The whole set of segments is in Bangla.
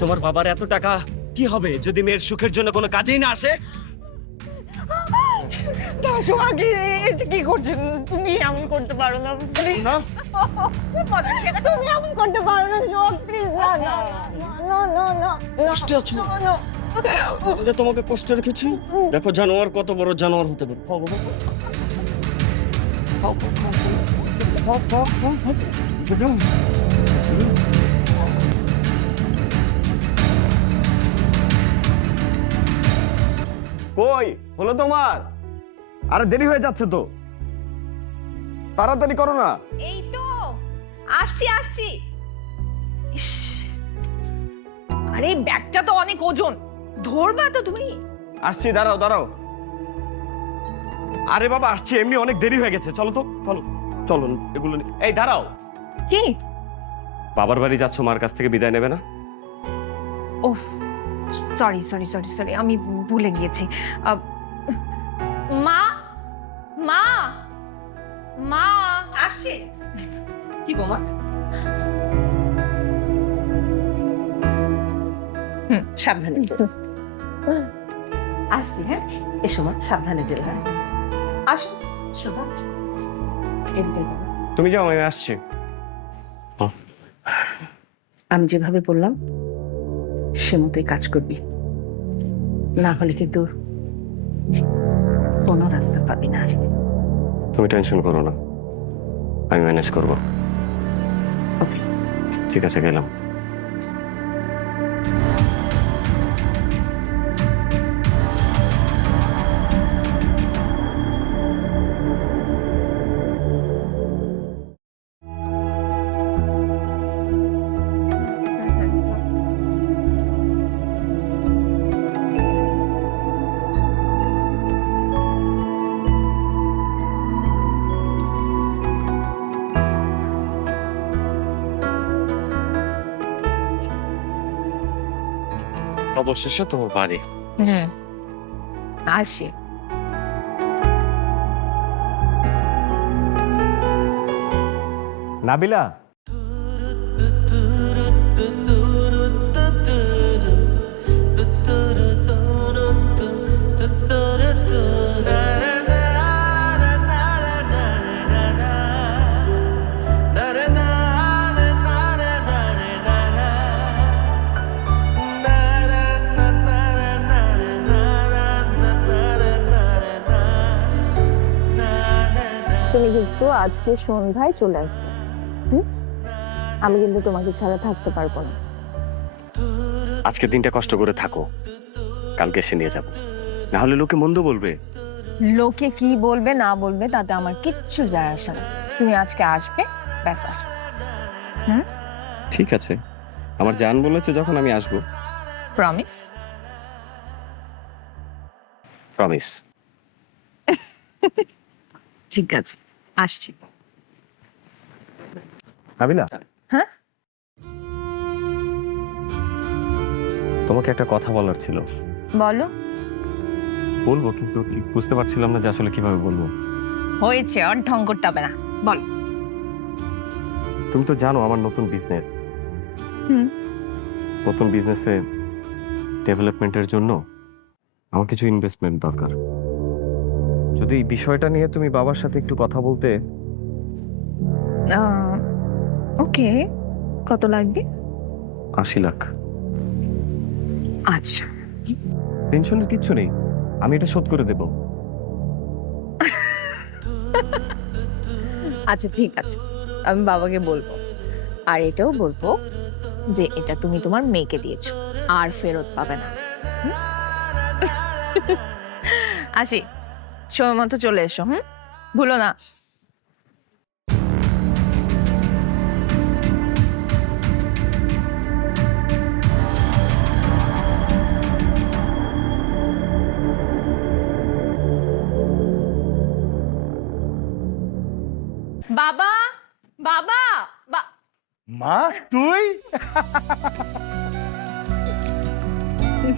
তোমার বাবার এত টাকা কি হবে যদি মেয়ের সুখের জন্য কোনো কাজেই না আসে? আগে কি করছেন তুমি? এমন করতে পারো না প্লিজ। না তুমি এমন করতে পারো না প্লিজ। না না না না না কষ্টে আছো বলে তোমাকে কষ্টে রেখেছি। দেখো জানোয়ার কত বড় জানোয়ার হতে পারে। খাও বাবা, খাও, খাও, খাও, খাও, খাও, খাও, খাও, খাও। কই হলো তোমার? আরে দেরি হয়ে যাচ্ছে তো, তাড়াতাড়ি করো না। এই তো আসছি আসছি। ইস, আরে ব্যাগটা তো অনেক ওজন, ধরবা তো তুমি? আসছি, দাঁড়াও দাঁড়াও। আরে বাবা আসছি, এমনি অনেক দেরি হয়ে গেছে। চলো তো, চলো চলো এগুলো এই দাঁড়াও। কি? বাবার বাড়ি যাচ্ছ, মার কাছ থেকে বিদায় নেবে না? ওফ, সরি সরি সরি সরি, আমি ভুলে গিয়েছি। মা মা মা আসছে। কি বাবা? সাবধানে আসছি। হ্যাঁ এসো মা, সাবধানে যেও। হ্যাঁ আসো শোভা। তুমি যাও, আমি আসছি। আমি যেভাবে বললাম সে মতোই কাজ করবি, না হলে কিন্তু কোনো রাস্তা পাবি না। তুমি টেনশন করো না, আমি ম্যানেজ করব। ওকে ঠিক আছে, গেলাম। অবশেষে তোমার বাড়ি। আসি। নাবিলা, তুমি কিন্তু আজকে সন্ধ্যায় চলে আসবে। আমি কিন্তু তোমাকে ছাড়া থাকতে পারবো না। আজকে দিনটা কষ্ট করে থাকো, কালকে এসে নিয়ে যাব, না হলে লোকে মন্দ বলবে। লোকে কি বলবে না বলবে তাতে আমার কিচ্ছু যায় আসে না। তুমি আজকে আসবে, ব্যাস আসবে। ঠিক আছে, আমার জান বলেছে যখন আমি আসবো। প্রমিস? প্রমিস। ঠিক আছে, আসছি। নাবিলা, হ্যাঁ তোমাকে একটা কথা বলার ছিল। বলো। বলবো কিন্তু ঠিক বুঝতে পারছিলাম না যে আসলে কিভাবে বলবো। হয়েছে, আর ঢং করতে হবে না, বলো। তুমি তো জানো আমার নতুন বিজনেস। নতুন বিজনেসে ডেভেলপমেন্টের জন্য আমার কিছু ইনভেস্টমেন্ট দরকার। যদি এই বিষয়টা নিয়ে তুমি বাবার সাথে একটু কথা বলতে। ওকে, কত লাগবে? 80 লাখ। আচ্ছা, টেনশনের কিচ্ছু নেই, আমি এটা শোধ করে দেব। আচ্ছা ঠিক আছে, আমি বাবাকে বলবো। আর এটাও বলবো যে এটা তুমি তোমার মেয়েকে দিয়েছো, আর ফেরত পাবে না। আসি, সময় মতো চলে এসো। ভুলো না। বাবা বাবা, মা তুই?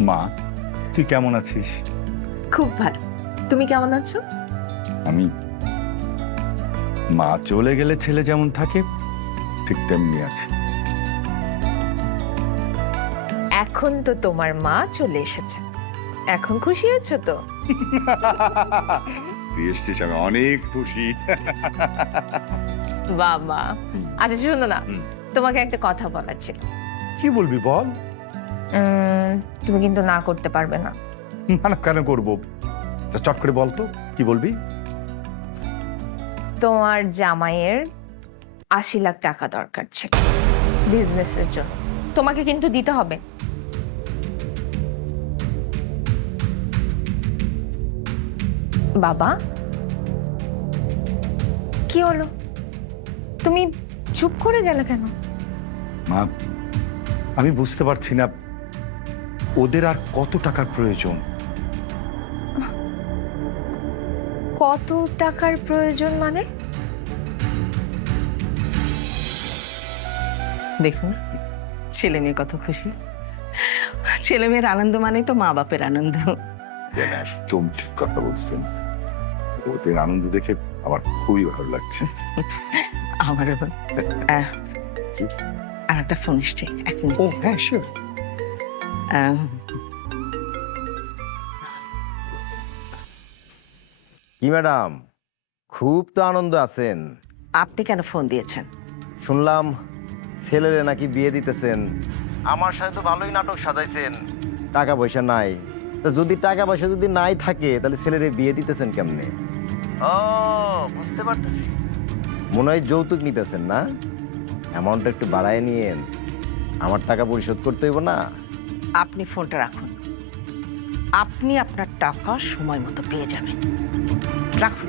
মা তুই কেমন আছিস? খুব ভালো। তুমি কেমন আছো? আমি, মা চলে গেলে ছেলে যেমন থাকে ঠিক তেমনি আছে। এখন তো তোমার মা চলে এসেছে, এখন খুশি হয়েছো তো? তুই এসছিস, আমি অনেক খুশি। বাবা আচ্ছা শোনো না, হুম। তোমাকে একটা কথা বলার ছিল। কি বলবি বল। তুমি কিন্তু না করতে পারবে না। না কেন করবো? চট করে বল তো কি বলবি। তোমার জামাইয়ের 80 লাখ টাকা দরকার ছিল বিজনেসের জন্য, তোমাকে কিন্তু দিতে হবে। বাবা কি হলো, তুমি চুপ করে গেলে কেন? মা, আমি বুঝতে পারছি না ওদের আর কত টাকার প্রয়োজন। কত টাকার প্রয়োজন মানে? দেখুন ছেলে মেয়ে কত খুশি। ছেলে মেয়ের আনন্দ মানেই তো মা বাপের আনন্দ। একদম ঠিক কথা বলছেন, ওদের আনন্দ দেখে আমার খুবই ভালো লাগছে। আমারও। আর একটা ফোন এসছে, 1 মিনিট। ও হ্যাঁ শিওর। কি ম্যাডাম, খুব তো আনন্দ আছেন। আপনি কেন ফোন দিয়েছেন? শুনলাম ছেলেরে নাকি বিয়ে দিতেছেন। আমার সাথে তো ভালোই নাটক সাজাইছেন, টাকা পয়সা নাই। তো যদি টাকা পয়সা যদি নাই থাকে তাহলে ছেলেরে বিয়ে দিতেছেন কেমনে? ও বুঝতে পারতেছি, মনে হয় যৌতুক নিতেছেন না? অ্যামাউন্টটা একটু বাড়ায় নিয়েন, আমার টাকা পরিশোধ করতে হইব না। আপনি ফোনটা রাখুন, আপনি আপনার টাকা সময় মতো পেয়ে যাবেন। রাখুন।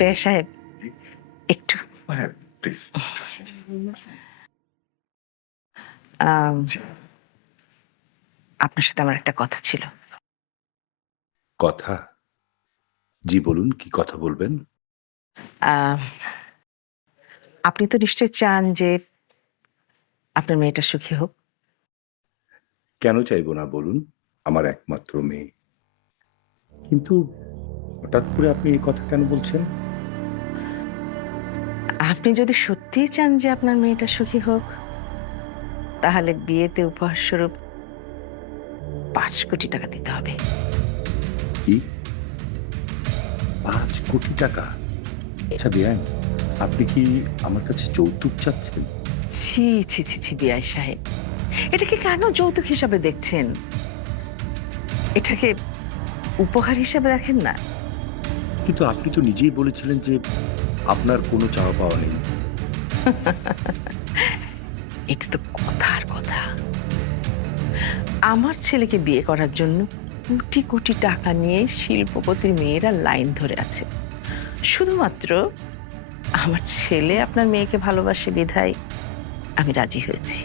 বেশ সাহেব একটু আপনার সাথে আমার একটা কথা ছিল। কথা? জি বলুন, কি কথা বলবেন? আপনি তো নিশ্চয় চান যে আপনার মেয়েটা সুখী হোক। কেন চাইবো না বলুন, আমার একমাত্র মেয়ে। কিন্তু হঠাৎ করে আপনি এই কথা কেন বলছেন? আপনি যদি সত্যিই চান যে আপনার মেয়েটা সুখী হোক, তাহলে বিয়েতে উপহার স্বরূপ 5 কোটি টাকা দিতে হবে। কি 5 কোটি টাকা? আচ্ছা বেআইন, আপনি কি আমার কাছে যৌতুক চাচ্ছেন? ছি ছি ছি ছি বিআই সাহেব, এটাকে কেন যৌতুক হিসাবে দেখছেন? এটাকে উপহার হিসাবে দেখেন না। কিন্তু আপনি তো নিজেই বলেছিলেন যে আপনার কোনো চাওয়া পাওয়া নেই। এটা তো কথার কথা। আমার ছেলেকে বিয়ে করার জন্য কোটি কোটি টাকা নিয়ে শিল্পপতির মেয়েরা লাইন ধরে আছে। শুধুমাত্র আমার ছেলে আপনার মেয়েকে ভালোবাসে বিধায় আমি রাজি হয়েছি।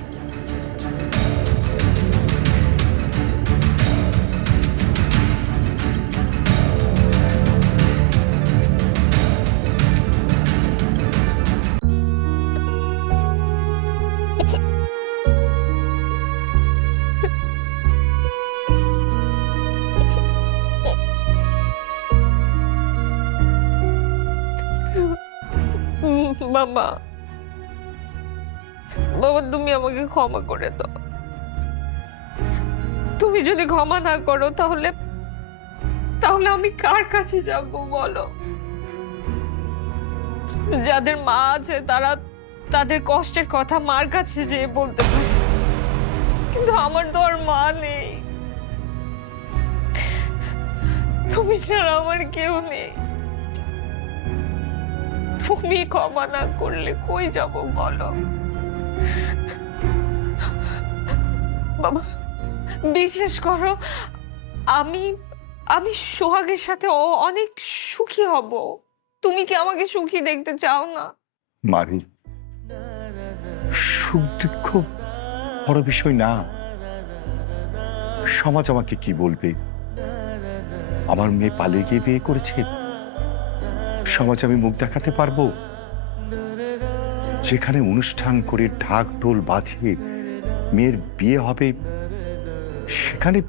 বাবা বাবা তুমি আমাকে ক্ষমা করে দাও। তুমি যদি ক্ষমা না করো তাহলে তাহলে আমি কার কাছে যাব বলো? যাদের মা আছে তারা তাদের কষ্টের কথা মার কাছে যেয়ে বলতে পারে, কিন্তু আমার তো আর মা নেই। তুমি ছাড়া আমার কেউ নেই। তুমি ক্ষমা না করলে কই যাব বলো? বাবা বিশ্বাস করো, আমি আমি সোহাগের সাথে অনেক সুখী হব। তুমি কি আমাকে সুখী দেখতে চাও না? মারি, সুখ দুঃখ বড় বিষয় না। সমাজ আমাকে কি বলবে? আমার মেয়ে পালিয়ে গিয়ে বিয়ে করেছে, সমাজ আমি মুখ দেখাতে পারবো? যেখানে অনুষ্ঠান করে ঢাক ঢোল বাজিয়ে মেয়ের বিয়ে হবে, সেখানে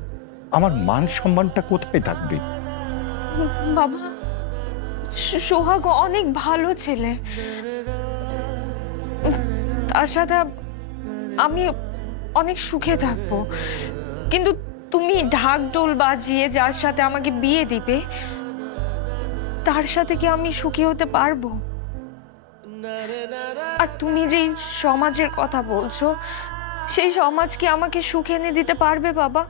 আমার মান সম্মানটা কোথায় থাকবে? বাবা, সোহাগ অনেক ভালো ছেলে, তার সাথে আমি অনেক সুখে থাকবো। কিন্তু তুমি ঢাক ঢোল বাজিয়ে যার সাথে আমাকে বিয়ে দিবে, তার সাথে কি আমি সুখী হতে পারবো? আর তুমি যে সমাজের কথা বলছো, সেই সমাজ কি আমাকে সুখ এনে দিতে পারবে বাবা?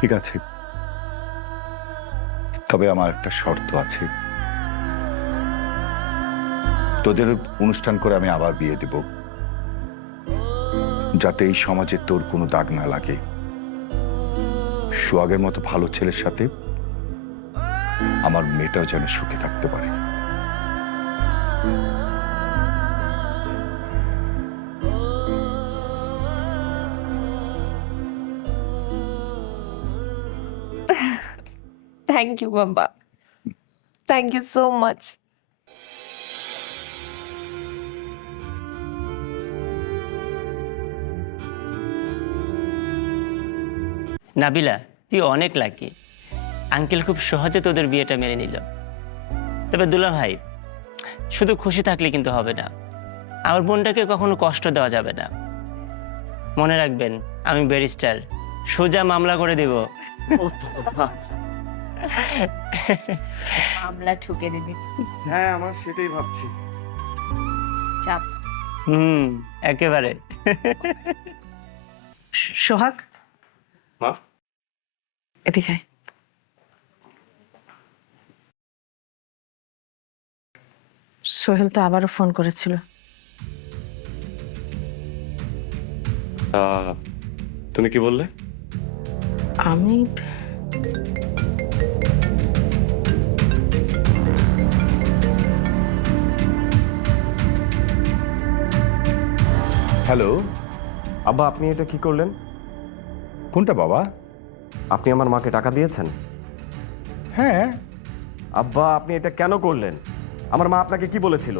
ঠিক আছে, তবে আমার একটা শর্ত আছে। তোদের অনুষ্ঠান করে আমি আবার বিয়ে দেব, যাতে এই সমাজে তোর কোনো দাগ না লাগে। সোহাগের মতো ভালো ছেলের সাথে আমার মেয়েটাও যেন সুখে থাকতে পারে। থ্যাংক ইউ বাবা, thank you so much. Nabila, তুই অনেক লাকি। আঙ্কেল খুব সহজে তোদের বিয়েটা মেনে নিল। তবে দুলা ভাই, শুধু খুশি থাকলে কিন্তু হবে না, আমার বোনটাকে কখনো কষ্ট দেওয়া যাবে না। মনে রাখবেন, আমি ব্যারিস্টার, সোজা মামলা করে দেব। মামলা ঠুকে দিবি। হ্যাঁ, আমার সেটাই ভাবছি। চাপ। একেবারে। সোহাগ, মা, এদিকে আয়। সোহেল তো আবারও ফোন করেছিল। তুমি কি বললে? আমি হ্যালো, আব্বা, আপনি এটা কি করলেন? কোনটা বাবা? আপনি আমার মাকে টাকা দিয়েছেন? হ্যাঁ। আব্বা, আপনি এটা কেন করলেন? আমার মা আপনাকে কি বলেছিল?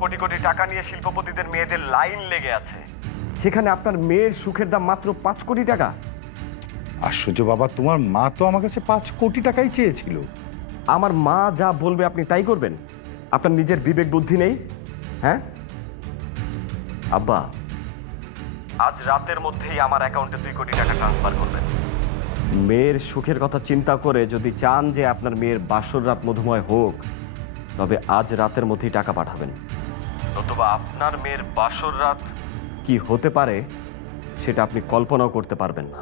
কোটি কোটি টাকা নিয়ে শিল্পপতিদের মেয়েদের লাইন লেগে আছে, সেখানে আপনার মেয়ের সুখের দাম মাত্র 5 কোটি টাকা। আশ্চর্য বাবা, তোমার মা তো আমার কাছে 5 কোটি টাকাই চেয়েছিল। আমার মা যা বলবে আপনি তাই করবেন? আপনার নিজের বিবেক বুদ্ধি নেই? হ্যাঁ আব্বা, আজ রাতের মধ্যেই আমার অ্যাকাউন্টে 2 কোটি টাকা ট্রান্সফার করবেন। মেয়ের সুখের কথা চিন্তা করে যদি চান যে আপনার মেয়ের বাসর রাত মধুময় হোক, তবে আজ রাতের মধ্যেই টাকা পাঠাবেন, নতুবা আপনার মেয়ের বাসর রাত কি হতে পারে সেটা আপনি কল্পনাও করতে পারবেন না।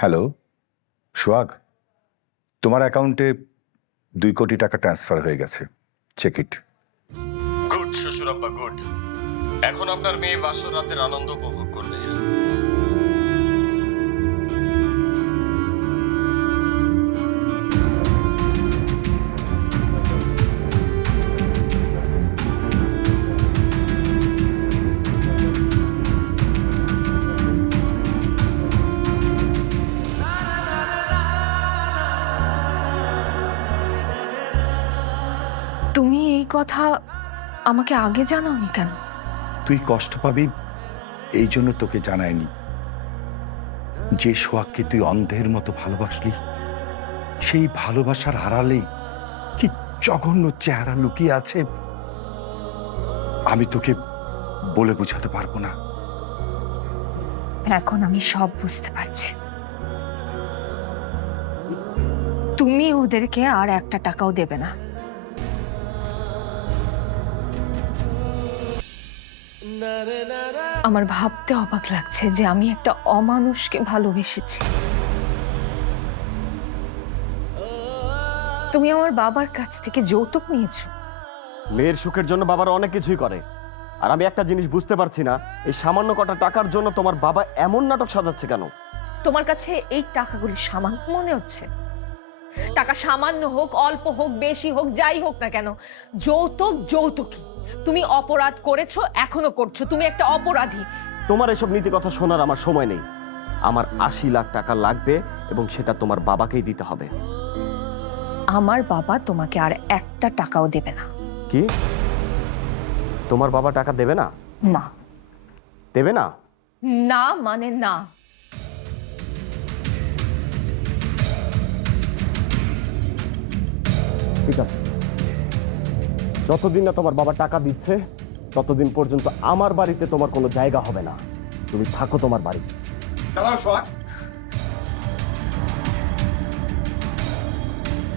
হ্যালো সোহাগ, তোমার অ্যাকাউন্টে 2 কোটি টাকা ট্রান্সফার হয়ে গেছে, চেক ইট। গুড শ্বশুরাব্বা, গুড। এখন আপনার মেয়ে বাসর রাতের আনন্দ উপভোগ করবে। তুমি এই কথা আমাকে আগে জানাওনি কেন? তুই কষ্ট পাবি এই জন্য তোকে জানায়নি। যে সোহাগকে তুই অন্ধের মতো ভালোবাসলি, সেই ভালোবাসার আড়ালে কি জঘন্য চেহারা লুকিয়ে আছে, আমি তোকে বলে বোঝাতে পারবো না। এখন আমি সব বুঝতে পারছি। তুমি ওদেরকে আর 1 টাকাও দেবে না। আমার ভাবতে অবাক লাগছে যে আমি একটা অমানুষকে ভালোবেসেছি। তুমি আমার বাবার কাছ থেকে যৌতুক নিয়েছো। মেয়ের সুখের জন্য বাবারা অনেক কিছুই করে, আর আমি একটা জিনিস বুঝতে পারছি না, এই সামান্য কটা টাকার জন্য তোমার বাবা এমন নাটক সাজাচ্ছে কেন? তোমার কাছে এই টাকাগুলি সামান্য মনে হচ্ছে? টাকা সামান্য হোক, অল্প হোক, বেশি হোক, যাই হোক না কেন, যৌতুক যৌতুকই। তুমি অপরাধ করেছো, এখনো করছো। তুমি একটা অপরাধী। তোমার এসব নীতি কথা শোনার আমার সময় নেই। আমার 80 লাখ টাকা লাগবে এবং সেটা তোমার বাবাকেই দিতে হবে। আমার বাবা তোমাকে আর একটা টাকাও দেবে না। কি? তোমার বাবা টাকা দেবে না? না। দেবে না? না মানে না। ঠিক আছে, যতদিন না তোমার বাবা টাকা দিচ্ছে ততদিন পর্যন্ত আমার বাড়িতে তোমার কোনো জায়গা হবে না। তুমি থাকো তোমার বাড়িতে। দাঁড়াও সোহাগ,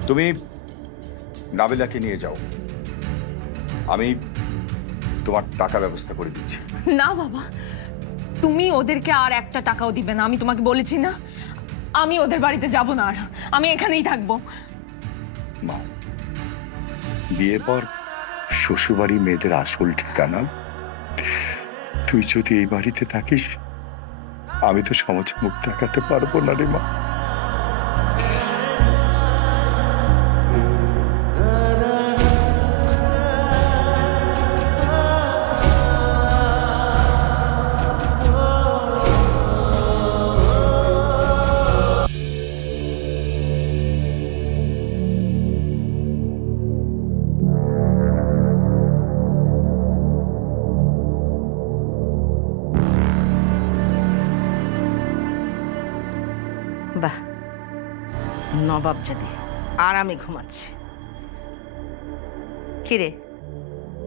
তুমি নাবিলাকে নিয়ে যাও, আমি তোমার টাকা ব্যবস্থা করে দিচ্ছি। না বাবা, তুমি ওদেরকে আর একটা টাকাও দিবে না। আমি তোমাকে বলেছি না, আমি ওদের বাড়িতে যাব না, আর আমি এখানেই থাকবো। মা, বিয়ে পর শ্বশুরবাড়ি মেয়েদের আসল ঠিকানা। তুই যদি এই বাড়িতে থাকিস, আমি তো সমাজে মুখ দেখাতে পারবো না রে মা। বাহ, নবাব যদি আরামে ঘুমাচ্ছে। কিরে,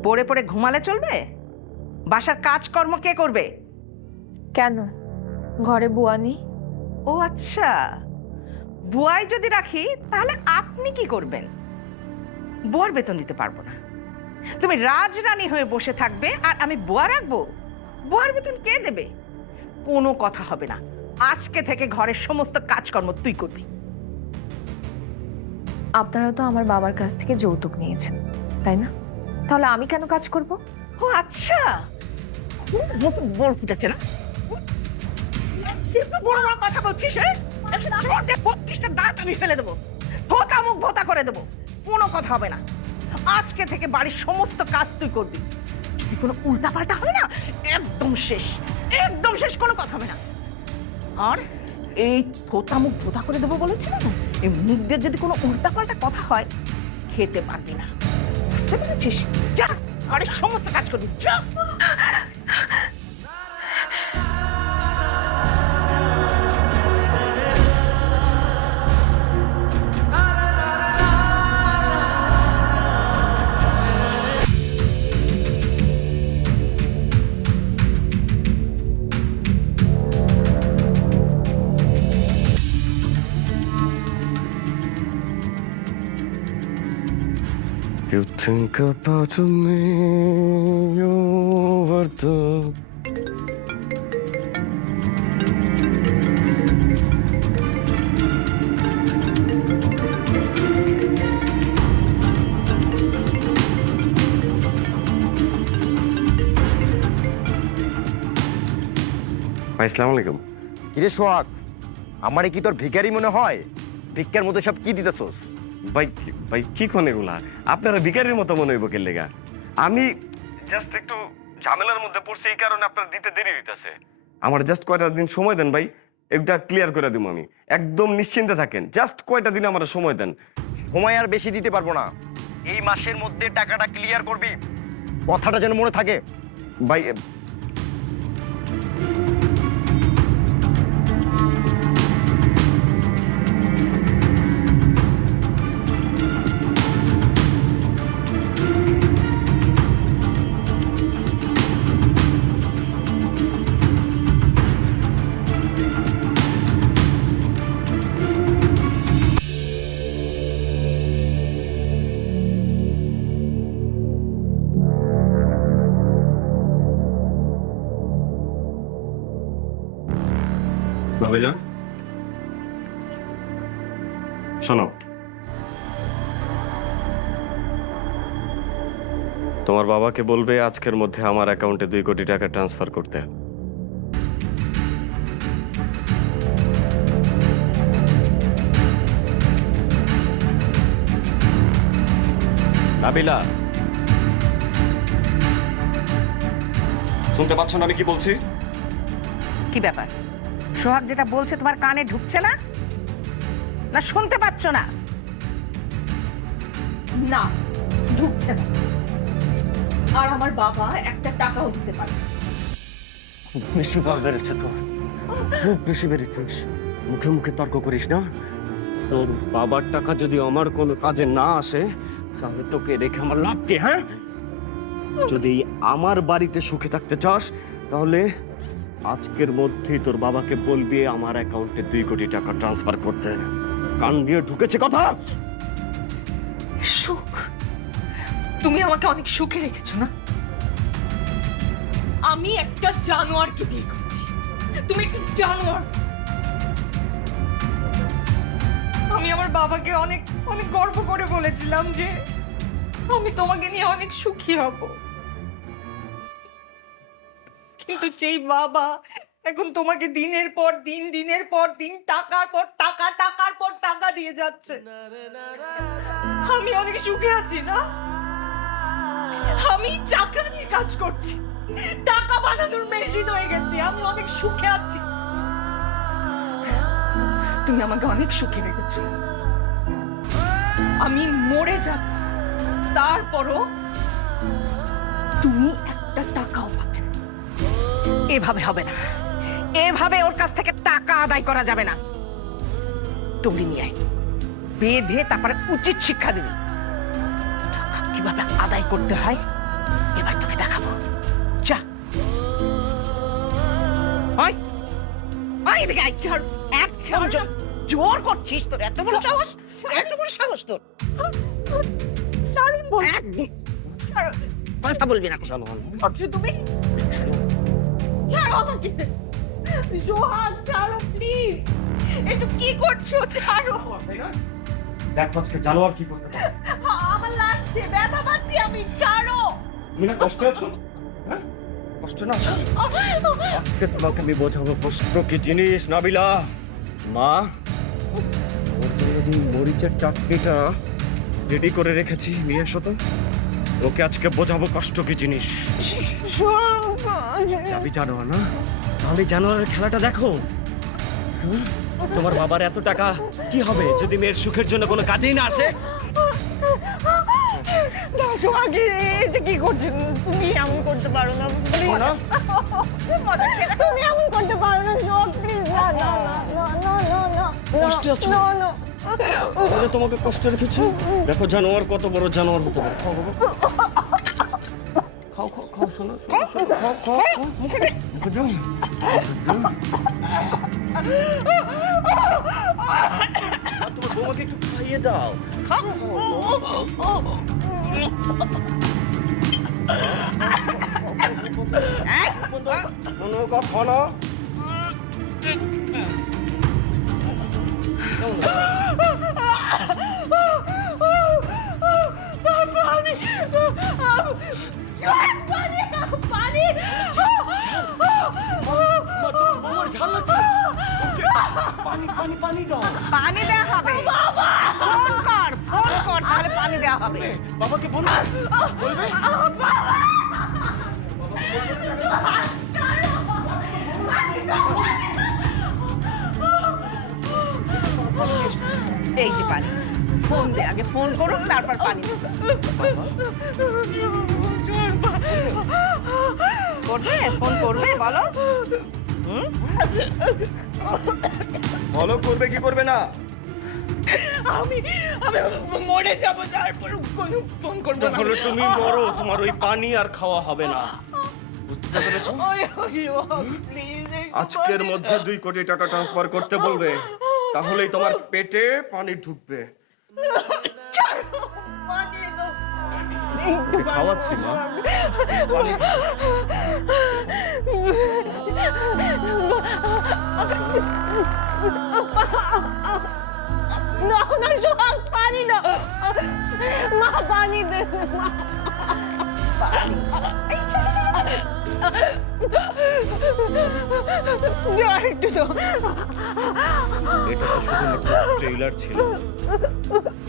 পড়ে পড়ে ঘুমালে চলবে? বাসার কাজকর্ম কে করবে? কেন, ঘরে বুয়া নেই? ও আচ্ছা, বুয়াই যদি রাখি তাহলে আপনি কি করবেন? বুয়ার বেতন দিতে পারবো না। তুমি রাজরানী হয়ে বসে থাকবে আর আমি বুয়া রাখবো? বুয়ার বেতন কে দেবে? কোনো কথা হবে না। আজকে থেকে ঘরের সমস্ত কাজকর্ম তুই করবি। আপনারা তো আমার বাবার কাছ থেকে যৌতুক নিয়েছেন, তাই না? তাহলে আমি কেন কাজ করব? ও আচ্ছা, খুব নতুন বড় ফুটেছে না? বড় বড় কথা বলছিস? 32টা দাঁত আমি ফেলে দেবো, ভোতা মুখ ভোতা করে দেবো। কোনো কথা হবে না। আজকে থেকে বাড়ির সমস্ত কাজ তুই করবি। যদি কোনো উল্টাপাল্টা হয় না, একদম শেষ, একদম শেষ, কোনো কথা হবে না। আর এই ভোতা মুখ ভোতা করে দেবো বলেছি না, এই মুখ দিয়ে যদি কোনো উল্টাপাল্টা কথা হয়, খেতে পারবি না। বুঝতে পেরেছিস? যা, বাড়ির সমস্ত কাজ করবি, যা। You think about me, you were the... ভাই, আসসালামু আলাইকুম। কিরে সোহাগ, আমারে কি তোর ভিখারি মনে হয়? ভিক্ষার মধ্যে সব কি দিতেছস? ভাই ভাই, কি কোন এগুলা? আপনারা ভিখারির মতো মনে হইব কেন লেগা? আমি জাস্ট একটু ঝামেলার মধ্যে পড়ছি, এই কারণে আপনার দিতে দেরি হইতাছে। আমার জাস্ট কয়টা দিন সময় দেন ভাই, এটা ক্লিয়ার করে দিব আমি। একদম নিশ্চিন্তে থাকেন, জাস্ট কয়টা দিন আমার সময় দেন। সময় আর বেশি দিতে পারবো না। এই মাসের মধ্যে টাকাটা ক্লিয়ার করবি, কথাটা যেন মনে থাকে। ভাই, নাবিলা, শোনো, তোমার বাবাকে বলবে আজকের মধ্যে আমার অ্যাকাউন্টে 2 কোটি টাকা ট্রান্সফার করতে। নাবিলা, শুনতে পাচ্ছ না আমি কি বলছি? কি ব্যাপার? সোহাগ যেটা বলছে তোমার কানে ঢুকছে না, না শুনতে পাচ্ছ না? না, ঢুকছে না। আর আমার বাবা একটা টাকাও দিতে পারে না। বেশি বার বেড়েছে তো, খুব বেশি বেড়েছিস। মুখে মুখে তর্ক করিস না। তোর বাবার টাকা যদি আমার কোনো কাজে না আসে তাহলে তোকে রেখে আমার লাভ কি? হ্যাঁ, যদি আমার বাড়িতে সুখে থাকতে চাস তাহলে আজকের মধ্যেই তোর বাবাকে বলবি আমার অ্যাকাউন্টে 2 কোটি টাকা ট্রান্সফার করতে। কান দিয়ে ঢুকেছে কথা? সুখ? তুমি আমাকে অনেক সুখে রেখেছো না? আমি একটা জানোয়ারকে বিয়ে করছি, তুমি একটা জানোয়ার। আমি আমার বাবাকে অনেক অনেক গর্ব করে বলেছিলাম যে আমি তোমাকে নিয়ে অনেক সুখী হব, কিন্তু সেই বাবা এখন তোমাকে দিনের পর দিন টাকার পর টাকা দিয়ে যাচ্ছে। আমি অনেক সুখে আছি না? আমি চাকরানির কাজ করছি, টাকা বানানোর মেশিন হয়ে গেছি, আমি অনেক সুখে আছি। তুমি আমাকে অনেক সুখে রেখেছো। আমি মরে যাব, তারপরও তুমি একটা টাকাও পাবে না। এভাবে হবে না, এভাবে ওর কাছ থেকে টাকা আদায় করা যাবে না। দৌড়ি নিয়ে আয়, বেঁধে তারপরে উচিত শিক্ষা দিবি। টাকা কিভাবে আদায় করতে হয় এবার তোকে দেখাবো। যা, ওই ওই এদিকে আয়। একদম জোর করছিস, তোর এত বড় সাহস, এত বড় সাহস তোর। ছাড়ুন বল, একদম ছাড়ুন। কথা বলবি না। আচ্ছা তুমি ছাড়ো আমাকে, সোহাগ ছাড়ো প্লিজ। এটা কি করছো? ছাড়ো। দেখো আজকে জানোয়ার কি করতে পারে। আমার লাগছে, ব্যথা পাচ্ছি আমি, ছাড়ো। তুমি না কষ্ট আছো? হ্যাঁ, কষ্ট না? আজকে তোমাকে আমি বোঝাবো কষ্ট কি জিনিস। নাবিলা, মা, ওর জন্য যে মরিচের চাটনিটা রেডি করে রেখেছি, নিয়ে এসো তো। ওকে আজকে বোঝাবো কষ্ট কি জিনিস। যাবি জানোয়ার না? তাহলে জানোয়ারের খেলাটা দেখো। তোমার বাবার এত টাকা কি হবে যদি মেয়ের সুখের জন্য কোনো কাজেই না আসে? না সোহাগ, এটা কি করছেন? তুমি এমন করতে পারো না, প্লিজ। তুমি এমন করতে পারো না সোহাগ, প্লিজ। না না না না না না। কষ্টে আছো? না না। তাহলে তোমাকে কষ্ট রেখেছি। দেখো জানোয়ার কত বড় জানোয়ার হতে পারে। খাও বাবা, খাও খাও খাও, শোনো শোনো শোনো, খাও খাও খাও। মুখে যাও, তোমার বৌমাকে একটু খাইয়ে দাও। কোনো কথা না। পানি, পানি, পানি। আমার ঝাল লাগছে। পানি পানি পানি দাও। পানি দেওয়া হবে। ফোন কর, ফোন কর, তাহলে পানি দেওয়া হবে। বাবাকে বলবে, বলবে। এই যে পানি, ফোন দে, আগে ফোন করুন তারপর পানি দেব। করবে, ফোন করবে, বলো। বলো করবে কি করবে না। আমি আমি মরে যাব, তারপর কোনো ফোন করবো না। তাহলে তুমি মরো, তোমার ওই পানি আর খাওয়া হবে না। বুঝতে পেরেছো? প্লিজ আজকের মধ্যে 2 কোটি টাকা ট্রান্সফার করতে বলবে, তাহলেই তোমার পেটে পানি ঢুকবে। একটু পানি খাওয়াচ্ছি, দাও, মা। সোহাগ। দাও না সোহাগ, পানি দাও মা, পানি দে মা। দাও, একটু দাও। এটা তো শুধুমাত্র ট্রেইলার ছিল,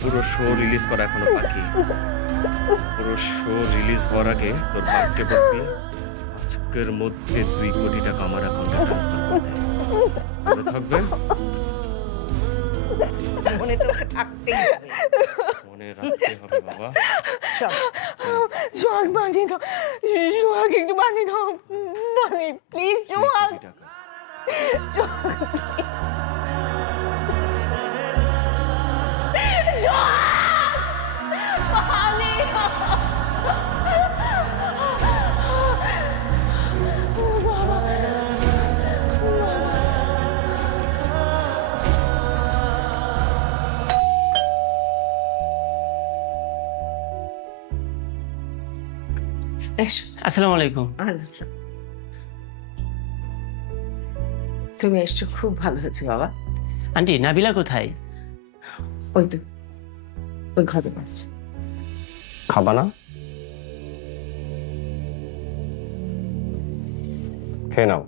পুরো শো রিলিজ করা এখনো বাকি। পুরো শো রিলিজ হওয়ার আগে তোর বাপকে বলবি আজকের মধ্যে 2 কোটি টাকা আমার অ্যাকাউন্টে ট্রান্সফার করে দে। মনে থাকবে? মনে তো থাকতেই হবে। মনে রাখতে হবে বাবা। চল। সোহাগ পানি দাও, সোহাগ একটু পানি দাও, পানি প্লিজ 2 সোহাগ। কোটি টাকা। এসো। আসসালামু আলাইকুম। আচ্ছা। তুমি এসছো, খুব ভালো হয়েছে বাবা। আন্টি, নাবিলা কোথায়? ওই তো, ওই ঘরে আছে। খাবা না? খেয়ে নাও,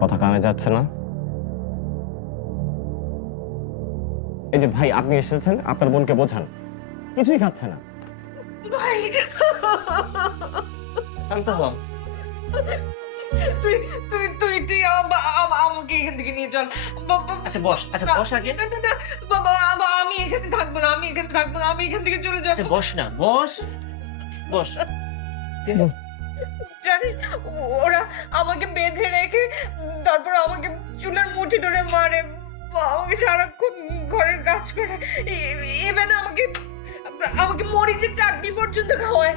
কথা কানে যাচ্ছে না। এই যে ভাই, আপনি এসেছেন, আপনার বোনকে বোঝান, কিছুই খাচ্ছে না। ভাই, শান্ত হও। তুই তুই তুই তুই আমাকে এখান থেকে নিয়ে চল। আচ্ছা বস, আচ্ছা বস আগে। না, না, না, বাবা, আমি এখানে থাকবো না, আমি এখানে থাকবো না, আমি এখান থেকে চলে আচ্ছা যাবো। বস না, বস বস। জানিস, ওরা আমাকে বেঁধে রেখে তারপর আমাকে চুলের মুঠি ধরে মারে, আমাকে সারাক্ষণ ঘরের কাজ করে, এবার আমাকে আমাকে মরিচের চাটনি পর্যন্ত খাওয়ায়।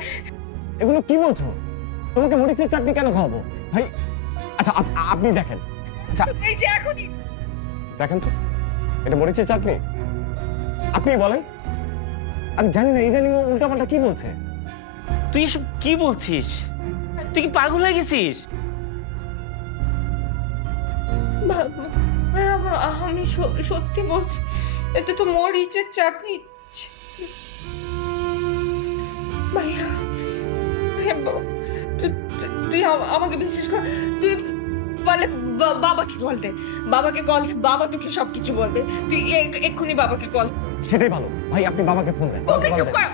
এগুলো কি বলছো? তোমাকে মরিচের চাটনি কেন খাওয়াবো ভাই? আচ্ছা আপনি দেখেন, এই যে এখনই দেখেন তো, এটা মরিচের চাটনি? আপনি বলেন। আমি জানি না ইদানিং উল্টাপাল্টা কি বলছে। তুই এসব কি বলছিস? তুই কি পাগল হয়ে গেছিস? আমি সত্যি বলছি, এটা তো মরিচের চাটনি। ভাইয়া, ভাইয়া, তুই আমাকে বিশ্বাস কর, তুই বলে বাবাকে কল দে, বাবাকে কল দে, বাবা তোকে সবকিছু বলবে। তুই এক্ষুনি বাবাকে কল। সেটাই ভালো ভাই, আপনি বাবাকে ফোন দেন। তোকে চুপ কর।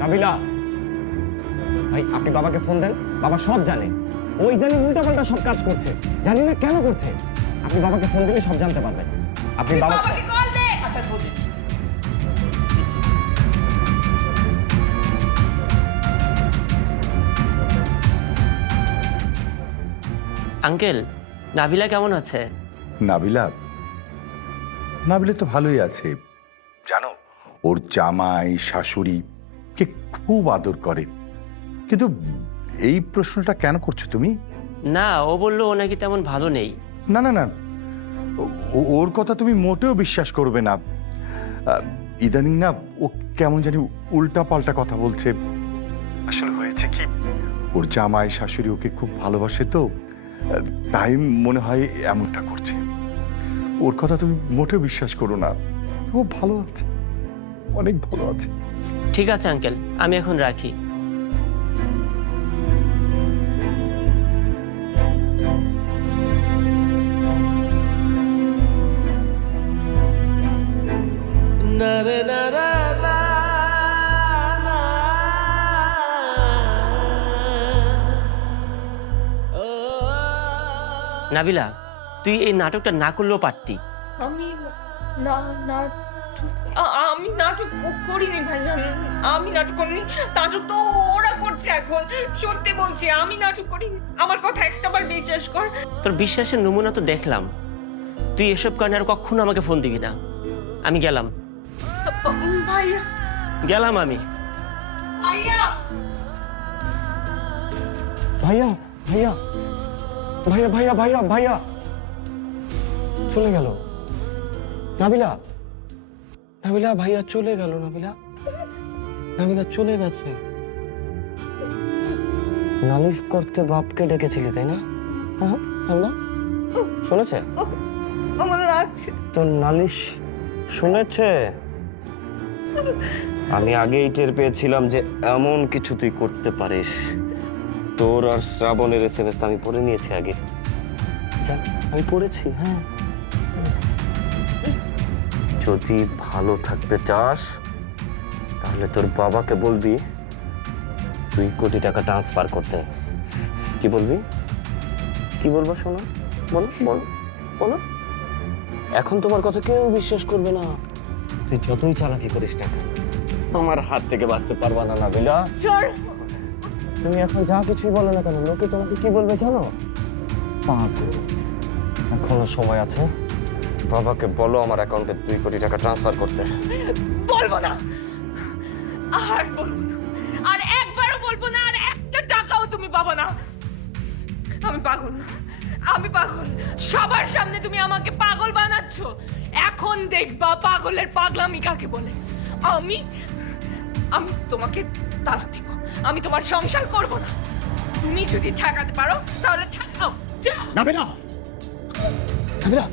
নাবিলা ভাই, আপনি বাবাকে ফোন দেন, বাবা সব জানে। ও ইদানিং উল্টাপাল্টা সব কাজ করছে, জানি না কেন করছে। আপনি বাবাকে ফোন দিলে সব জানতে পারবেন। আপনি বাবাকে কল দে। আচ্ছা বলি। আঙ্কেল, নাবিলা কেমন আছে? নাবিলা নাবিলা তো ভালোই আছে। জানো, ওর জামাই শাশুড়ি কে খুব আদর করে। কিন্তু এই প্রশ্নটা কেন করছো তুমি? না, ও বললো ও নাকি তেমন ভালো নেই। না না না, ওর কথা তুমি মোটেও বিশ্বাস করবে না। ইদানিং না ও কেমন জানি উল্টা পাল্টা কথা বলছে। আসলে হয়েছে কি, ওর জামাই শাশুড়ি ওকে খুব ভালোবাসে, তো তাই মনে হয় এমনটা করছে। ওর কথা তুমি মোটেও বিশ্বাস করো না। ও ভালো আছে, অনেক ভালো আছে। ঠিক আছে আঙ্কেল, আমি এখন রাখি। নাবিলা, তুই এই নাটকটা না করলেও পারতি। আমি আমি নাটক করিনি ভাইয়া, আমি নাটক করিনি। নাটক তো ওরা করছে এখন। সত্যি বলছি, আমি নাটক করিনি। আমার কথা একটাবার বিশ্বাস কর। তোর বিশ্বাসের নমুনা তো দেখলাম। তুই এসব কারণে আর কখনো আমাকে ফোন দিবি না। আমি গেলাম। ভাইয়া, গেলাম আমি। ভাইয়া, ভাইয়া ভাইয়া ভাইয়া ভাইয়া ভাইয়া ভাইয়া চলে গেল। নাবিলা, নাবিলা ভাইয়া চলে গেল। নাবিলা নাবিলা চলে গেছে। নালিশ করতে বাপকে ডেকেছিলি তাই না? হ্যাঁ আমরা শুনেছে আমার লাগছে। তোর নালিশ শুনেছে। আমি আগেই টের পেয়েছিলাম যে এমন কিছু তুই করতে পারিস। তোর আর শ্রাবণের SMS আমি পড়ে নিয়েছি আগে। যাক, আমি পড়েছি। হ্যাঁ, যদি ভালো থাকতে চাস তাহলে তোর বাবাকে বলবি 2 কোটি টাকা ট্রান্সফার করতে। কি বলবি? কি বলবো শোনো? বলো বলো বলো। এখন তোমার কথা কেউ বিশ্বাস করবে না। তুই যতই চালাকি করিস না কেন, আমার হাত থেকে বাঁচতে পারবা না নাবিলা। তুমি এখন যা কিছুই বলো না কেন, লোকে তোমাকে কি বলবে জানো? পাগল। এখনো সময় আছে। বাবাকে বলো আমার অ্যাকাউন্টে 2 কোটি টাকা ট্রান্সফার করতে। বলবো না, আর বলবো না, আর একবারও বলবো না, আর একটা টাকাও তুমি পাবো না। আমি পাগল না, আমি পাগল। সবার সামনে তুমি আমাকে পাগল বানাচ্ছ। এখন দেখবা পাগলের পাগলামি কাকে বলে। আমি আমি তোমাকে তালাক দিব। আমি তোমার সংসার করব না। তুমি যদি ঠেকাতে পারো তাহলে ঠেকাও। যাও। নাবিলা, নাবিলা,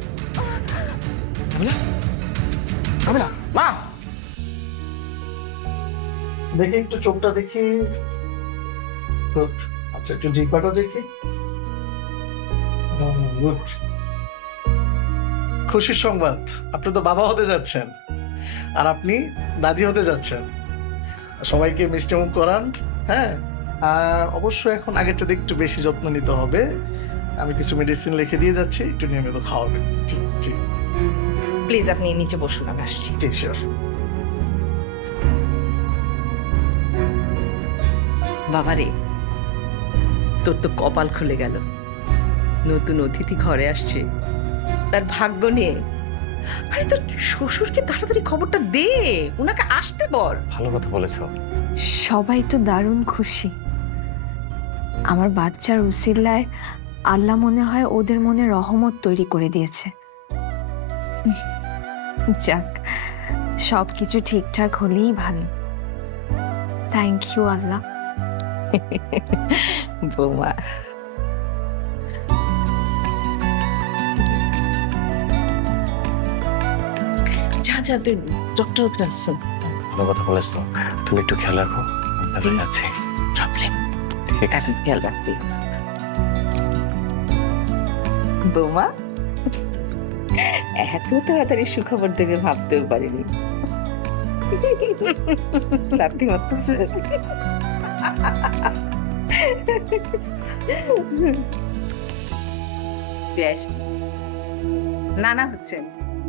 নাবিলা, নাবিলা, মা। দেখি একটু চোখটা দেখি। Good. আচ্ছা একটু জিহ্বাটা দেখি। Good. খুশির সংবাদ, আপনি তো বাবা হতে যাচ্ছেন আর আপনি দাদি হতে যাচ্ছেন। সবাইকে মিষ্টি মুখ করান। হ্যাঁ, আর অবশ্যই এখন আগের চেয়ে একটু বেশি যত্ন নিতে হবে। আমি কিছু মেডিসিন লিখে দিয়ে যাচ্ছি, একটু নিয়মিত খাওয়াবেন। জি জি প্লিজ আপনি নিচে বসুন, আমি আসছি। জি শিওর। বাবারে, তোর তো কপাল খুলে গেল। নতুন অতিথি ঘরে আসছে, তার ভাগ্য নিয়ে। আরে তোর শ্বশুরকে তাড়াতাড়ি খবরটা দে, ওনাকে আসতে বল। ভালো কথা বলেছো। সবাই তো দারুণ খুশি। আমার বাচ্চার উসিলায় আল্লাহ মনে হয় ওদের মনে রহমত তৈরি করে দিয়েছে। যাক, সবকিছু ঠিকঠাক হলেই ভালো। থ্যাংক ইউ আল্লাহ। বৌমা, যা যা তুই ডক্টর আসছেন। ভালো কথা বলেছো। তুমি একটু খেয়াল রাখো। আমি আছি। প্রবলেম ঠিক আছে। এখন খেয়াল রাখবি। বৌমা, এত তাড়াতাড়ি সুখবর দেবে ভাবতেও পারিনি। লাঠি মারতেছে। বেশ, নানা হচ্ছে,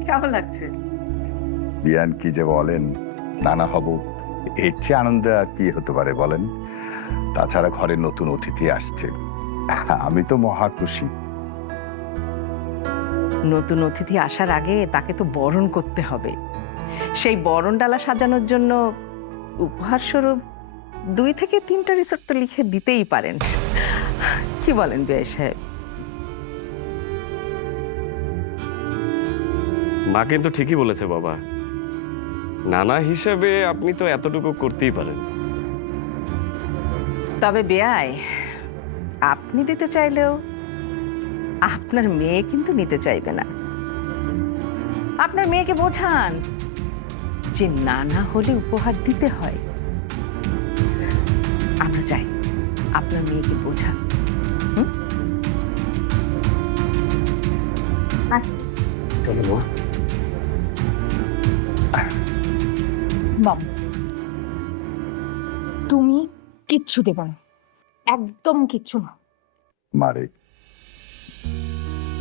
কেমন লাগছে? বিয়ান কি যে বলেন, নানা হব, এর চেয়ে আনন্দ আর কি হতে পারে বলেন? তাছাড়া ঘরে নতুন অতিথি আসছে, আমি তো মহা খুশি। নতুন অতিথি আসার আগে তাকে তো বরণ করতে হবে। সেই বরণ ডালা সাজানোর জন্য উপহার স্বরূপ 2 থেকে 3টা রিসোর্ট তো লিখে দিতেই পারেন। কি বলেন বিআই সাহেব? মা কিন্তু ঠিকই বলেছে বাবা। নানা হিসেবে আপনি তো এতটুকু করতেই পারেন। তবে বেয়াই, আপনি দিতে চাইলেও আপনার মেয়ে কিন্তু নিতে চাইবে না। আপনার মেয়েকে বোঝান যে নানা হলে উপহার দিতে হয়। আমরা চাই আপনার মেয়েকে বোঝান। চলো মা। তুমি কিচ্ছু দেবে না, একদম কিচ্ছু না। মারে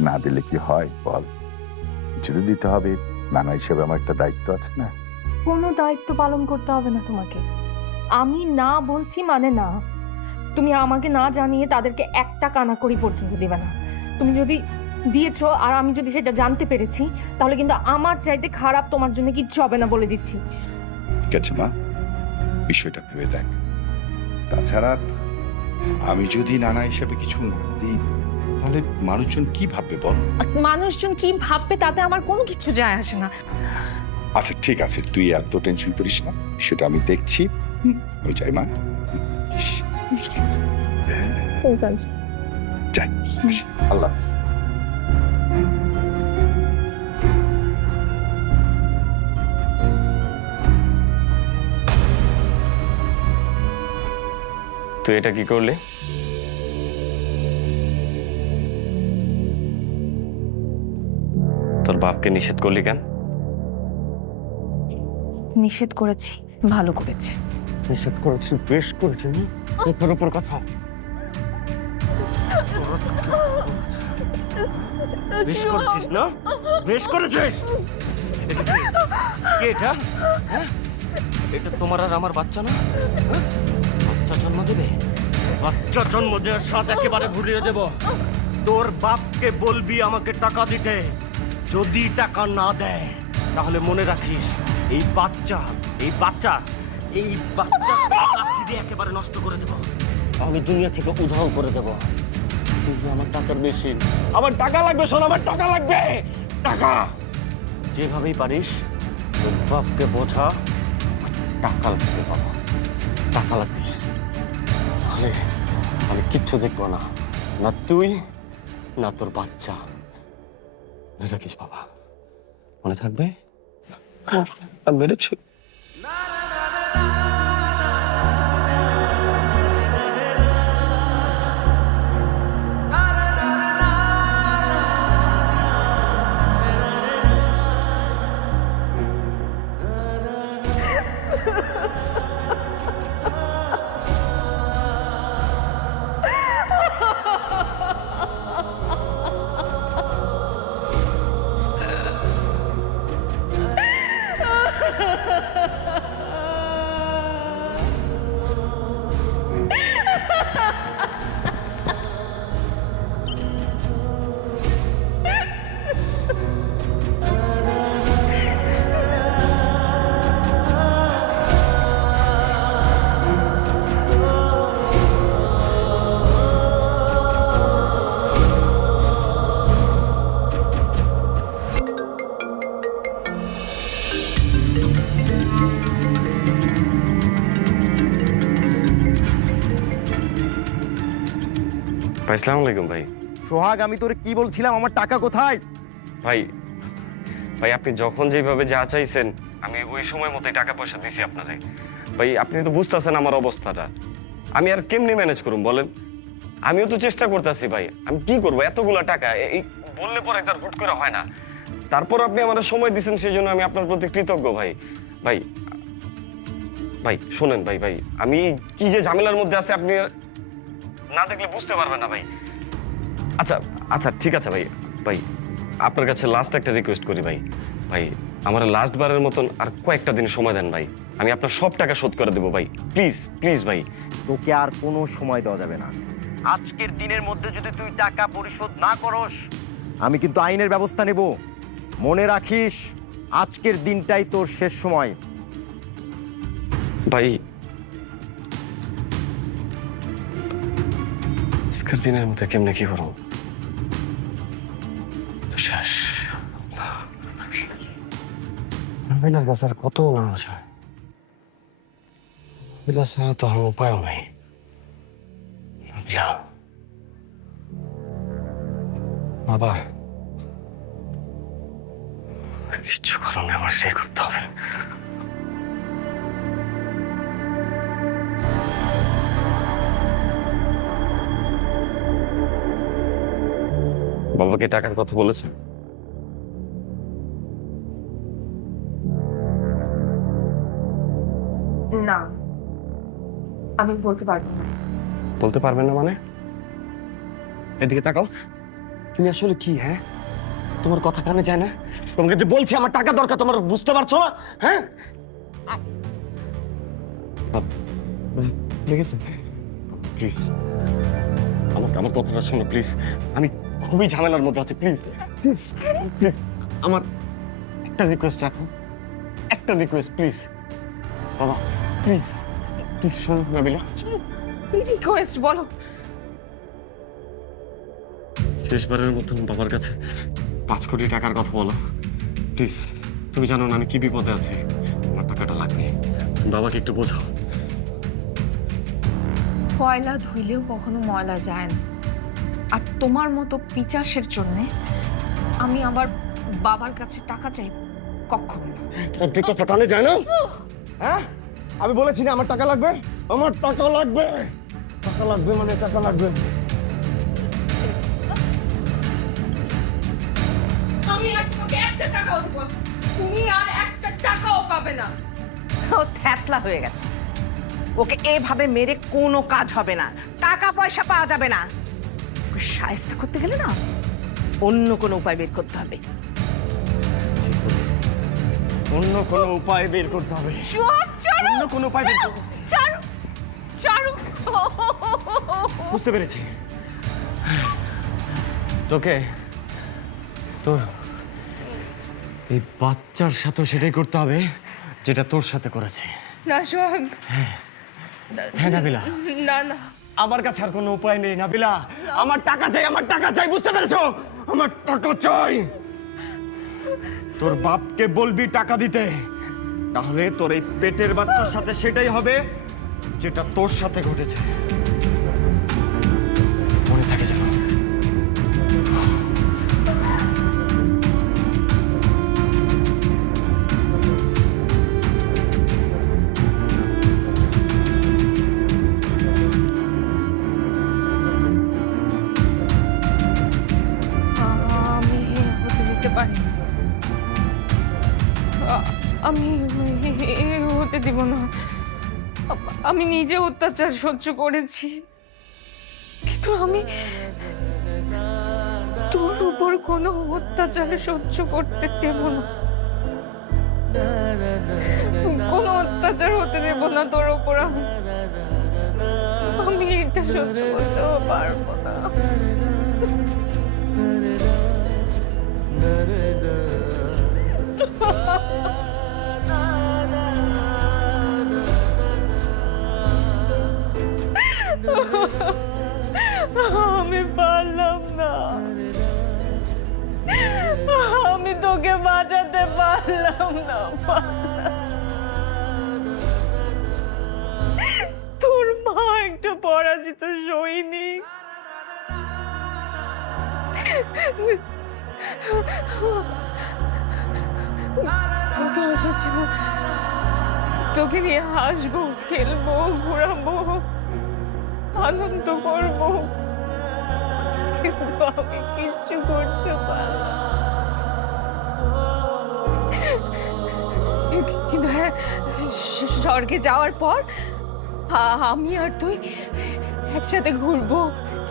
না দিলে কি হয় বল? কিছু তো দিতে হবে। নানা হিসেবে আমার একটা দায়িত্ব আছে না? কোনো দায়িত্ব পালন করতে হবে না তোমাকে। আমি না বলছি মানে না। তুমি আমাকে না জানিয়ে তাদেরকে একটা কানাকড়ি পর্যন্ত দেবে না। তুমি যদি দিয়েছো আর আমি যদি সেটা জানতে পেরেছি, তাহলে কিন্তু আমার চাইতে খারাপ তোমার জন্য কিচ্ছু হবে না, বলে দিচ্ছি। ঠিক আছে মা, বিষয়টা ভেবে দেখ। তাছাড়া আমি যদি নানা হিসেবে কিছু না দিই, তাহলে মানুষজন কি ভাববে বল? মানুষজন কি ভাববে তাতে আমার কোনো কিছু যায় আসে না। আচ্ছা ঠিক আছে, তুই এত টেনশন করিস না, সেটা আমি দেখছি। আমি যাই মা, যাই, আসি। আল্লাহ হাফেজ। তুই এটা কি করলি? তোর বাপকে নিষেধ করলি কেন? নিষেধ করেছি, ভালো করেছি। নিষেধ করেছি, বেশ করেছি। তোর উপর কথা বেশ করেছিস না? বেশ করেছিস। কে এটা? হ্যাঁ? এটা তোমার আর আমার বাচ্চা না? হ্যাঁ? বাচ্চা জন্ম দেবে, বাচ্চা জন্ম দেওয়ার স্বাদ একেবারে ভুলিয়ে দেব। তোর বাপকে বলবি আমাকে টাকা দিতে, যদি টাকা না দেয় তাহলে মনে রাখিস এই বাচ্চা লাঠি দিয়ে একেবারে নষ্ট করে দেব। আমি দুনিয়া থেকে উধাও করে দেব। কিন্তু আমার টাকার মেশিন, আমার টাকা লাগবে, শোন, আমার টাকা লাগবে, টাকা। যেভাবেই পারিস তোর বাপকে বোঝা টাকা লাগবে বাবা, টাকা লাগবে। আমি কিচ্ছু দেখবো না, না তুই না তোর বাচ্চা। মনে রাখিস বাবা, মনে থাকবে। আমি মেরেছি। ভাই আসসালামু আলাইকুম। ভাই সোহাগ, আমি তোরে কি বলছিলাম, আমার টাকা কোথায়? ভাই ভাই আপনি যখন যেভাবে যা চাইছেন আমি ওই সময় মতোই টাকা পয়সা দিছি আপনারে। ভাই আপনি তো বুঝতেছেন আমার অবস্থাটা, আমি আর কেমনি ম্যানেজ করুম বলেন? আমিও তো চেষ্টা করতেছি ভাই, আমি কি করবো এতগুলা টাকা, এই বললে পরে তার হুট করে হয় না। তারপর আপনি আমাদের সময় দিচ্ছেন, সেই জন্য আমি আপনার প্রতি কৃতজ্ঞ ভাই। ভাই ভাই শোনেন ভাই, ভাই আমি কি যে ঝামেলার মধ্যে আছে আপনি না দেখলে বুঝতে পারবেন না ভাই। আচ্ছা আচ্ছা ঠিক আছে ভাই, ভাই আপনার কাছে লাস্ট একটা রিকোয়েস্ট করি ভাই, ভাই আমার লাস্ট বারের মতন আর কয়েকটা দিন সময় দেন ভাই, আমি আপনার সব টাকা শোধ করে দেবো ভাই, প্লিজ প্লিজ ভাই। তোকে আর কোনো সময় দেওয়া যাবে না। আজকের দিনের মধ্যে যদি তুই টাকা পরিশোধ না করস, আমি কিন্তু আইনের ব্যবস্থা নেব। মনে রাখিস, আজকের দিনটাই তোর শেষ সময়। ভাই আজকের দিনের মধ্যে কেমনে কি করবো, তো শেষ। বিলার কাছে আর কত মানুষ হয়, বিলাস ছাড়া তো আমার উপায়ও নেই। বিলা বাবা কিচ্ছু কারণে আমার এটাই করতে হবে। বাবাকে টাকার কথা বলেছে? না, আমি বলতে পারবো না। বলতে পারবেন না মানে? এদিকে তাকাও, তুমি আসলে কি? হ্যাঁ, তোমার কথা কানে যায় না? তোমাকে যে বলছি আমার টাকা দরকার, তোমার বুঝতে পারছো না? হ্যাঁ ঠিক আছে, প্লিজ আমার কথাটা শোনো প্লিজ, আমি খুবই ঝামেলার মধ্যে আছি, প্লিজ প্লিজ প্লিজ আমার একটা রিকোয়েস্ট রাখো, একটা রিকোয়েস্ট প্লিজ বাবা, প্লিজ প্লিজ শোনো নাবিলা। রিকোয়েস্ট বলো। শেষবারের মতন বাবার কাছে 5 কোটি টাকার কথা বলো প্লিজ। তুমি জানো না আমি কি বিপদে আছি, আমার টাকাটা লাগবে। তুমি বাবাকে একটু বোঝাও। কয়লা ধুইলেও কখনো ময়লা যায় না, আর তোমার মতো পিচাসের জন্যে আমি আবার বাবার কাছে টাকা চাই কখনো না। তোর তো টাকা যায় না? হ্যাঁ, আমি বলেছি না আমার টাকা লাগবে, আমার টাকা লাগবে, টাকা লাগবে মানে টাকা লাগবে। আমি আর তোমাকে একটা টাকাও দেব না, তুমি আর একটা টাকাও পাবে না। ও থ্যাতলা হয়ে গেছে, ওকে এভাবে মেরে কোনো কাজ হবে না, টাকা পয়সা পাওয়া যাবে না। ওকে শায়েস্তা করতে গেলে না অন্য কোনো উপায় বের করতে হবে। অন্য কোনো উপায় বের করতে হবে, অন্য কোনো উপায় বের করতে হবে। বুঝতে পেরেছি, তোকে তোর এই বাচ্চার সাথে সেটাই করতে হবে যেটা তোর সাথে করেছে। না সোহাগ, হ্যাঁ নাবিলা, না না, আমার কাছে আর কোনো উপায় নেই নাবিলা, আমার টাকা চাই, আমার টাকা চাই, বুঝতে পেরেছো? আমার টাকা চাই। তোর বাপকে বলবি টাকা দিতে, তাহলে তোর এই পেটের বাচ্চার সাথে সেটাই হবে যেটা তোর সাথে ঘটেছে। মনে থাকে যেন। আমি হতে দিতে পারি না। আমি হতে দিব না। আমি নিজে অত্যাচার সহ্য করেছি, কিন্তু আমি তোর উপর কোনো অত্যাচার সহ্য করতে দেব না, কোনো অত্যাচার হতে দেব না তোর উপর। আমি এটা সহ্য করতেও পারবো না। আমি পারলাম না, আমি তোকে বাঁচাতে পারলাম না। তোর মা একটা পরাজিত সৈনিক, কত আশা ছিল তোকে নিয়ে হাসবো, খেলবো, ঘুরাবো, আনন্দ করবো, কিন্তু আমি কিচ্ছু করতে পারলাম। কিন্তু হ্যাঁ, স্বর্গে যাওয়ার পর আমি আর তুই একসাথে ঘুরবো,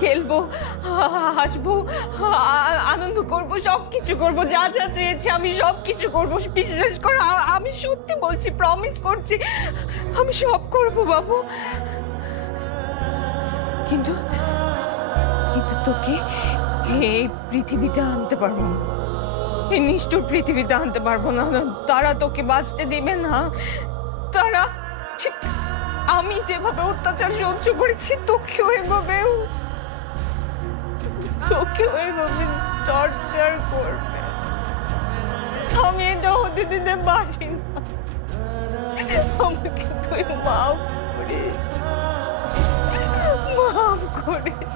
খেলবো, হাসবো, আনন্দ করবো, সবকিছু করবো, যা যা চেয়েছি আমি সবকিছু করবো। বিশ্বাস কর, আমি সত্যি বলছি, প্রমিস করছি, আমি সব করবো বাবু। কিন্তু কিন্তু তোকে এই পৃথিবীতে আনতে পারবো না, এই নিষ্ঠুর পৃথিবীতে আনতে পারবো না। তারা তোকে বাঁচতে দিবে না, তারা ঠিক আমি যেভাবে অত্যাচার সহ্য করেছি তোকেও এভাবে টর্চার করবে। আমি এটা হতে দিতে পারি না। আমাকে তুই মাফ করিস, মাফ করিস।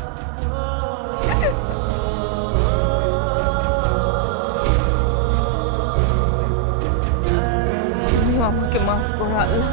তুমিও আমাকে মাফ করো আল্লাহ।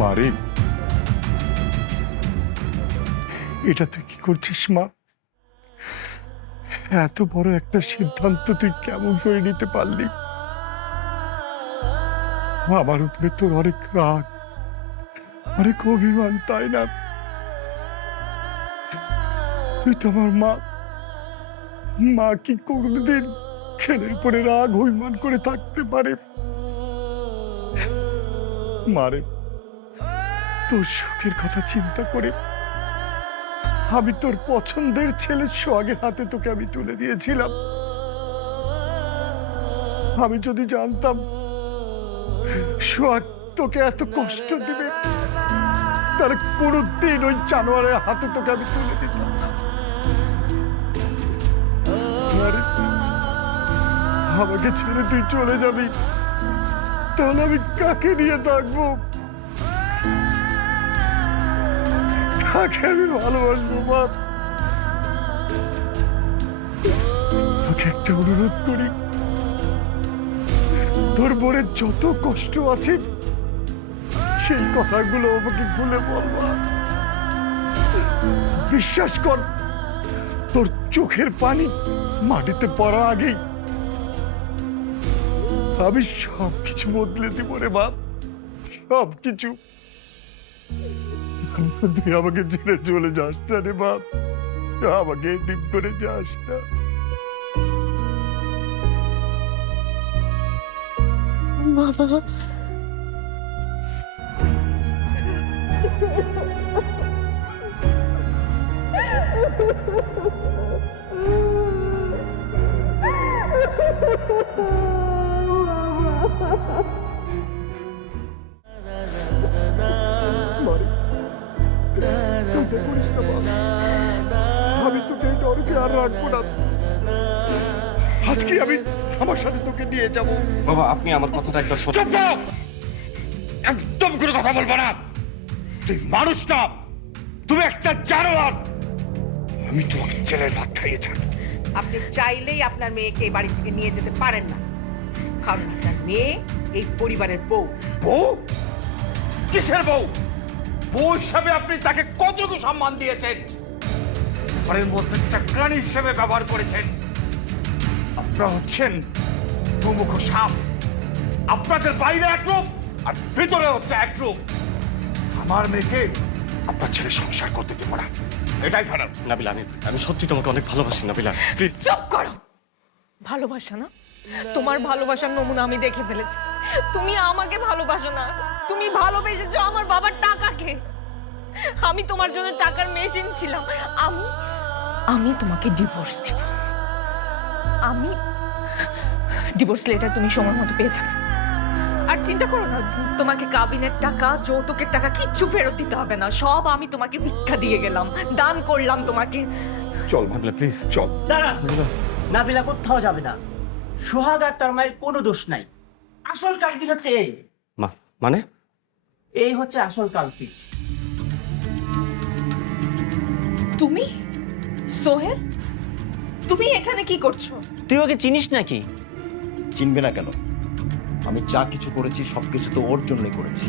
মারে, এটা তুই কি করছিস মা? এত বড় একটা সিদ্ধান্ত তুই কেমন করে নিতে পারলি? আমার উপরে তোর অনেক রাগ, অনেক অভিমান, তাই না? তুই তো আমার মা, মা কি কোনদিন ছেলের উপরে রাগ অভিমান করে থাকতে পারে? মারে, তোর সুখের কথা চিন্তা করে আমি তোর পছন্দের ছেলে সোহাগের হাতে তোকে আমি তুলে দিয়েছিলাম। আমি যদি জানতাম সোহাগ তোকে এত কষ্ট দিবে, তাহলে কোনোদিন ওই জানোয়ারের হাতে তোকে আমি তুলে দিতাম না। আরে, আমাকে ছেড়ে তুই চলে যাবি, তাহলে আমি কাকে নিয়ে থাকবো? কাকে আমি ভালোবাসবো? বাপ, তোকে একটা অনুরোধ করি, তোর বোনের যত কষ্ট আছে সেই কথাগুলো আমাকে খুলে বলবা। বিশ্বাস কর, তোর চোখের পানি মাটিতে পড়ার আগেই আমি সবকিছু বদলে দিব রে বাপ, সবকিছু। তুই আমাকে ছেড়ে চলে যাস না রে বাপ, আমাকে দিন করে যাস না। বাবা, মারে, কাঁদে করিস না বাপ। আমি তোকে এই নরকে আর রাখবো না। আজকে আমি আমার সাথে তোকে নিয়ে যাব। বাবা, আপনি আমার কথাটা একবার শোনেন। চুপ কর! একদম কোনো কথা বলবো না। তুই মানুষ না, তুমি একটা জানোয়ার। আমি তোমাকে ছেলের ভাত খাইয়ে ছাড়বো। আপনি চাইলেই আপনার মেয়েকে এই বাড়ি থেকে নিয়ে যেতে পারেন না, কারণ আপনার মেয়ে এই পরিবারের বউ। বউ? কিসের বউ? বউ হিসাবে আপনি তাকে কতটুকু সম্মান দিয়েছেন? ঘরের মধ্যে চাকরানি হিসেবে ব্যবহার করেছেন। আপনারা হচ্ছেন দুমুখ সাপ। আপনাদের বাইরে এক রূপ আর ভিতরে হচ্ছে এক রূপ। আমার মেয়েকে আপনার ছেলে সংসার করতে দেবো না, এটাই ফাইনাল। নাবিলা, আমি সত্যি তোমাকে অনেক ভালোবাসি নাবিলা, প্লিজ। চুপ করো। ভালোবাসা না? তোমার ভালোবাসার নমুনা আমি দেখে ফেলেছি। তুমি আমাকে ভালোবাসো না, তুমি ভালোবেসেছো আমার বাবার টাকাকে। আমি তোমার জন্য টাকার মেশিন ছিলাম। আমি তোমাকে ডিভোর্স দিব। আমি ডিভোর্স লেটার তুমি সময় মতো পেয়ে যাবে। আর চিন্তা করো না, তোমাকে কাবিনের টাকা, যৌতুকের টাকা কিচ্ছু ফেরত দিতে হবে না। সব আমি তোমাকে ভিক্ষা দিয়ে গেলাম, দান করলাম তোমাকে। চল নাবিলা, প্লিজ চল। দাঁড়ান, নাবিলা কোথাও যাবে না। সোহাগ আর তার মায়ের কোনো দোষ নাই। আসল কালপিট হচ্ছে এই। মানে? এই হচ্ছে আসল কালপিট। তুমি সোহেল, তুমি এখানে কি করছো? তুই ওকে চিনিস নাকি? চিনবে না কেন? আমি যা কিছু করেছি সবকিছু তো ওর জন্যই করেছি।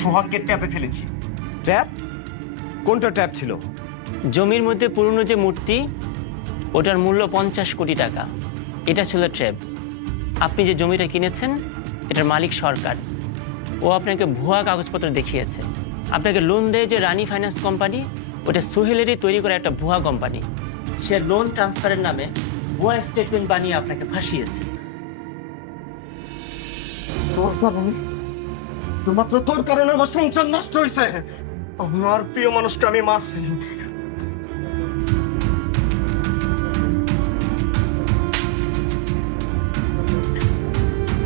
সোহাগকে ট্যাপে ফেলেছি। ট্র্যাপ? কোনটা ট্র্যাপ ছিল? জমির মধ্যে পুরনো যে মূর্তি, ওটার মূল্য 50 কোটি টাকা। এটা ছিল ট্র্যাপ। আপনি যে জমিটা কিনেছেন, এটার মালিক সরকার। ও আপনাকে ভুয়া কাগজপত্র দেখিয়েছে। আপনাকে লোন দেয় যে রানী ফাইন্যান্স কোম্পানি, ওটা সোহেলেরই তৈরি করা একটা ভুয়া কোম্পানি। সে লোন ট্রান্সফারের নামে ভুয়া স্টেটমেন্ট বানিয়ে আপনাকে ফাঁসিয়েছে। মাত্র তোর কারণে আমার সংসার নষ্ট হয়েছে। আমার প্রিয় মানুষকে আমি মারছি।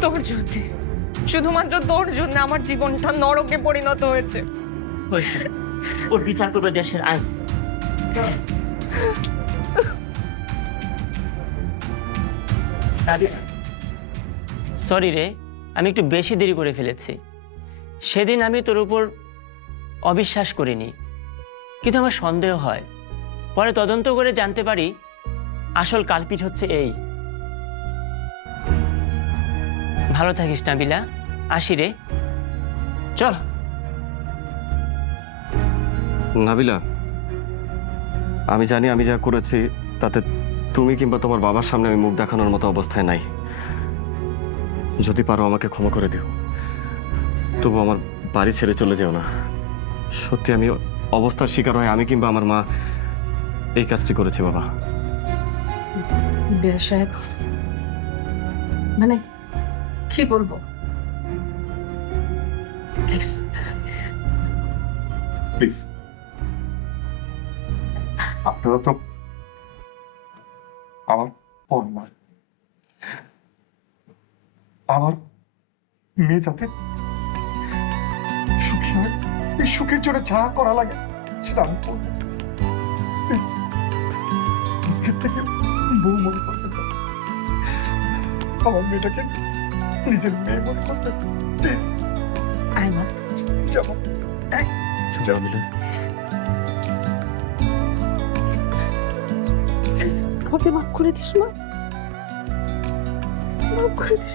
তোর জন্য, শুধুমাত্র তোর জন্য আমার জীবনটা নরকে পরিণত হয়েছে। ওর বিচার করবে দেশের আইন। সরি রে, আমি একটু বেশি দেরি করে ফেলেছি। সেদিন আমি তোর উপর অবিশ্বাস করিনি, কিন্তু আমার সন্দেহ হয়। পরে তদন্ত করে জানতে পারি আসল কালপিট হচ্ছে এই। ভালো থাকিস নাবিলা, আসি রে, চল। নাবিলা, আমি জানি আমি যা করেছি তাতে তুমি কিংবা তোমার বাবার সামনে আমি মুখ দেখানোর মতো অবস্থায় নাই। যদি পারো আমাকে ক্ষমা করে দিও, তবু আমার বাড়ি ছেড়ে চলে যেও না। সত্যি আমি অবস্থার শিকার হয়ে আমি কিংবা আমার মা এই কাজটি করেছি বাবা। বিরাজ সাহেব, মানে কি বলবো, প্লিজ প্লিজ, আপনারা তো আমার মা, আমার মেয়ে যাতে সুখী হয়, এই সুখের জন্য যা করা লাগে সেটা আমি করবো। প্লিজ, আজকের থেকে বউ মনে করতে চাই, আমার মেয়েটাকে নিজের মেয়ে মনে করতে। প্লিজ আয়মা, যাবো যাবো মিলে। আমাকে মাফ করে দিস মা, মাফ করে দিস।